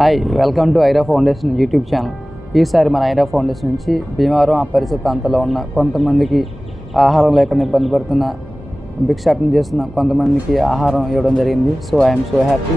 Hi, welcome to Aira foundation YouTube channel. ఈసారి మన Aira foundation నుంచి భీమవరం ఆ పరిసర ప్రాంతాల్లో ఉన్న కొంతమందికి ఆహారం లేకుండా ఇబ్బంది పడుతున్న భిక్షాటన చేస్తున్న కొంతమందికి ఆహారం ఇవ్వడం జరిగింది. So I'm so happy.